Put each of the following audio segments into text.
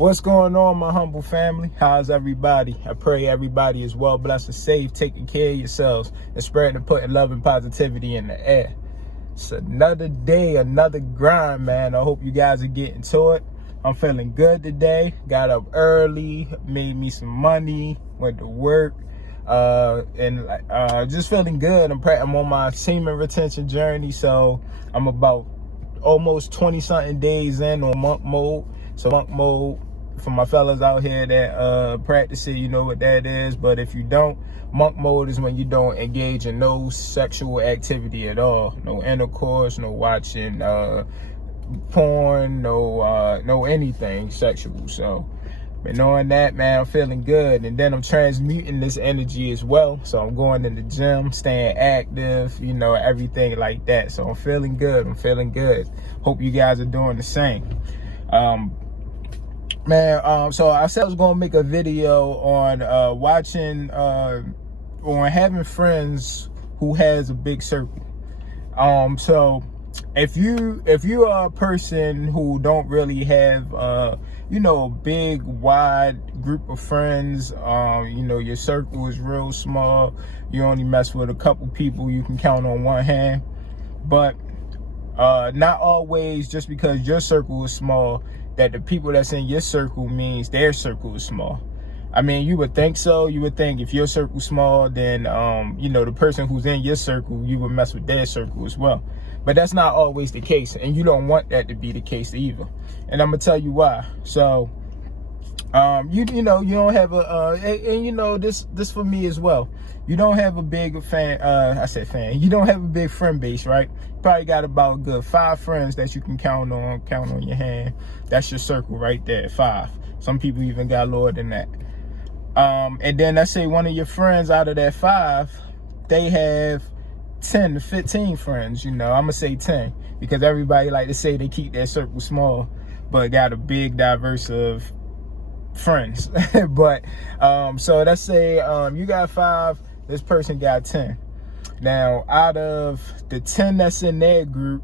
What's going on, my humble family? How's everybody? I pray everybody is well, blessed, and safe, taking care of yourselves, and spreading and putting love and positivity in the air. It's another day, another grind, man. I hope you guys are getting to it. I'm feeling good today. Got up early, made me some money, went to work, and just feeling good. I'm on my semen retention journey, so I'm about almost 20-something days in on monk mode. So monk mode, for my fellas out here that practice it, you know what that is. But if you don't, monk mode is when you don't engage in no sexual activity at all. No intercourse, no watching porn, no anything sexual. So but knowing that, man, I'm feeling good. And then I'm transmuting this energy as well. So I'm going in the gym, staying active, you know, everything like that. So I'm feeling good. Hope you guys are doing the same. So I said I was going to make a video on on having friends who has a big circle. So if you are a person who don't really have a big wide group of friends, your circle is real small, you only mess with a couple people you can count on one hand, but not always just because your circle is small that the people that's in your circle means their circle is small. I mean, you would think so. You would think if your circle's small, then the person who's in your circle, you would mess with their circle as well. But that's not always the case, and you don't want that to be the case either. And I'm gonna tell you why. So you don't have this for me as well. You don't have a big you don't have a big friend base, right? Probably got about a good 5 friends that you can count on your hand. That's your circle right there, 5. Some people even got lower than that. And then let's say one of your friends out of that 5, they have 10 to 15 friends. I'm gonna say 10 because everybody like to say they keep their circle small, but got a big diverse of friends. But so let's say you got 5, this person got 10. Now out of the 10 that's in their group,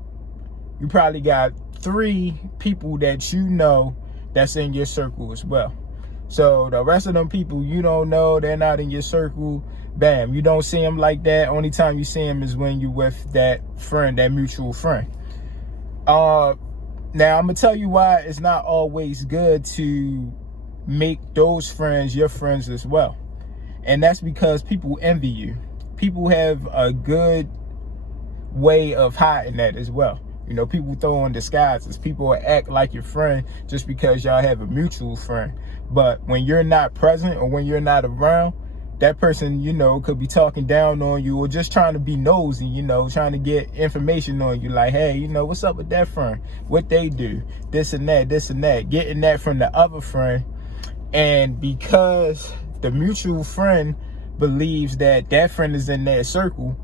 you probably got 3 people that you know that's in your circle as well. So the rest of them people you don't know, they're not in your circle, bam, you don't see them like that. Only time you see them is when you with that friend, that mutual friend. Now I'm gonna tell you why it's not always good to make those friends your friends as well. And that's because people envy you. People have a good way of hiding that as well. People throw on disguises. People will act like your friend just because y'all have a mutual friend. But when you're not present or when you're not around, that person, could be talking down on you or just trying to be nosy, trying to get information on you. Like, hey, what's up with that friend? What they do? This and that. Getting that from the other friend. And because the mutual friend believes that that friend is in their circle,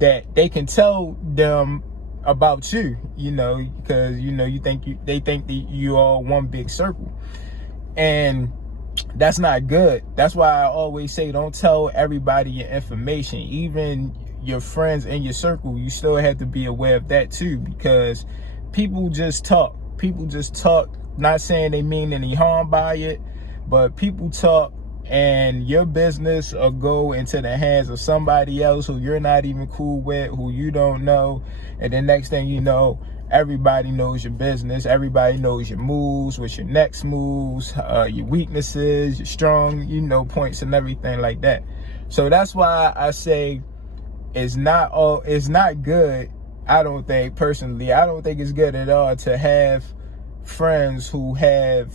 that they can tell them about you, because they think that you all one big circle, and that's not good. That's why I always say don't tell everybody your information, even your friends in your circle. You still have to be aware of that too, because people just talk. Not saying they mean any harm by it, but people talk, and your business will go into the hands of somebody else who you're not even cool with, who you don't know. And then next thing you know, everybody knows your business. Everybody knows your moves, what's your next moves, your weaknesses, your strong, points and everything like that. So that's why I say it's not good. I don't think it's good at all to have friends who have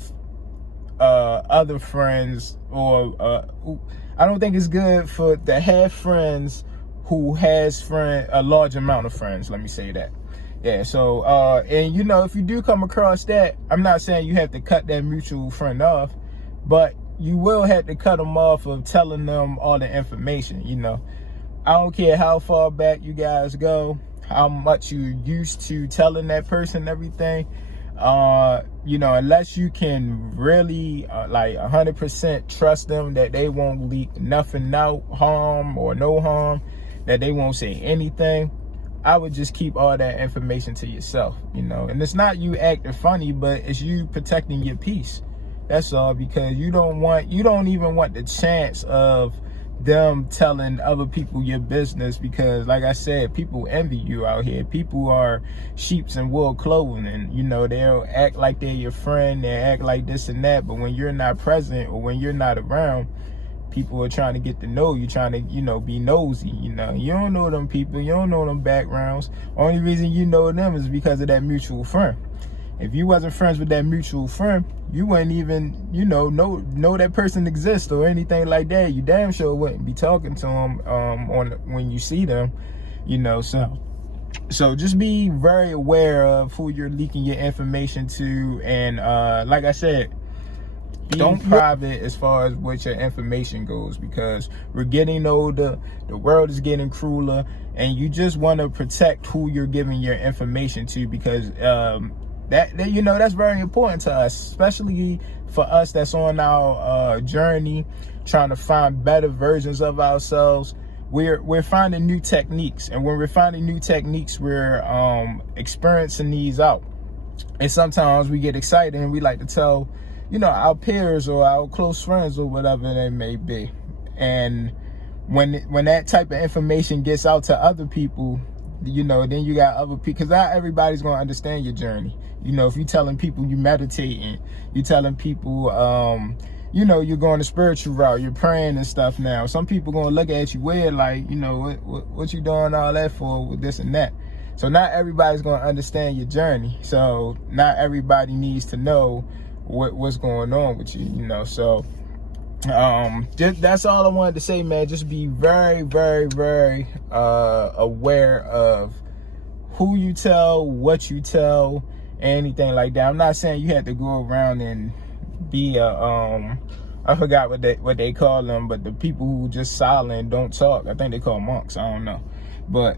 other friends, or I don't think it's good to have friends who has a large amount of friends. Let me say that. Yeah. So and if you do come across that, I'm not saying you have to cut that mutual friend off, but you will have to cut them off of telling them all the information. I don't care how far back you guys go, how much you're used to telling that person everything. Unless you can really like 100% trust them that they won't leak nothing out, harm or no harm, that they won't say anything, I would just keep all that information to yourself, And it's not you acting funny, but it's you protecting your peace. That's all, because you don't even want the chance of them telling other people your business, because like I said, people envy you out here. People are sheeps in wool clothing, and you know, they'll act like they're your friend, they act like this and that, but when you're not present or when you're not around, people are trying to get to know you, trying to, you know, be nosy. You know, you don't know them people, you don't know them backgrounds. Only reason you know them is because of that mutual friend. If you wasn't friends with that mutual friend, you wouldn't even, you know that person exists or anything like that. You damn sure wouldn't be talking to them when you see them, you know. So just be very aware of who you're leaking your information to, and like I said, don't private as far as what your information goes, because we're getting older, the world is getting crueler, and you just want to protect who you're giving your information to, because that you know, that's very important to us, especially for us that's on our journey trying to find better versions of ourselves. We're finding new techniques, and when we're finding new techniques, we're experiencing these out, and sometimes we get excited and we like to tell, you know, our peers or our close friends or whatever they may be. And when that type of information gets out to other people, you know, then you got other people, because not everybody's going to understand your journey. You know, if you're telling people you meditating, you're telling people, you know, you're going the spiritual route, you're praying and stuff now, some people going to look at you weird, like, you know, what you doing all that for with this and that. So not everybody's going to understand your journey. So not everybody needs to know what's going on with you, you know. So that's all I wanted to say, man. Just be very, very, very aware of who you tell, what you tell, anything like that. I'm not saying you have to go around and be a I forgot what they call them, but the people who just silent, don't talk, I think they call monks, I don't know, but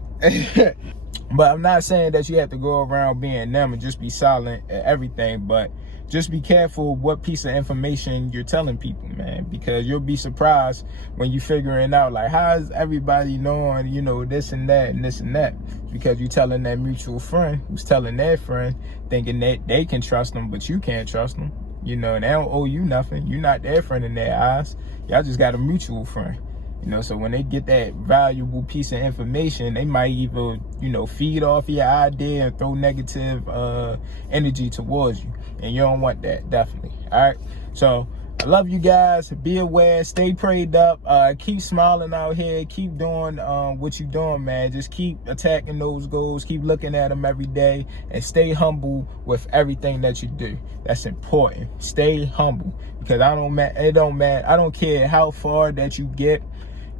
but I'm not saying that you have to go around being them and just be silent at everything, but just be careful what piece of information you're telling people, man, because you'll be surprised when you figuring out, like, how is everybody knowing, you know, this and that and this and that? Because you're telling that mutual friend who's telling their friend, thinking that they can trust them, but you can't trust them. You know, and they don't owe you nothing. You're not their friend in their eyes. Y'all just got a mutual friend. You know, so when they get that valuable piece of information, they might either, you know, feed off your idea and throw negative energy towards you. And you don't want that, definitely. All right. So I love you guys. Be aware. Stay prayed up. Keep smiling out here. Keep doing what you're doing, man. Just keep attacking those goals. Keep looking at them every day. And stay humble with everything that you do. That's important. Stay humble. Because it don't matter. I don't care how far that you get.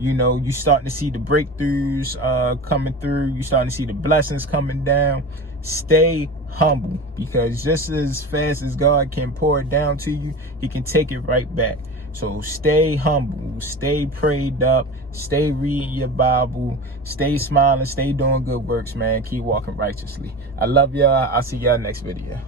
You know, you starting to see the breakthroughs coming through. You starting to see the blessings coming down. Stay humble, because just as fast as God can pour it down to you, he can take it right back. So stay humble, stay prayed up, stay reading your Bible, stay smiling, stay doing good works, man. Keep walking righteously. I love y'all. I'll see y'all next video.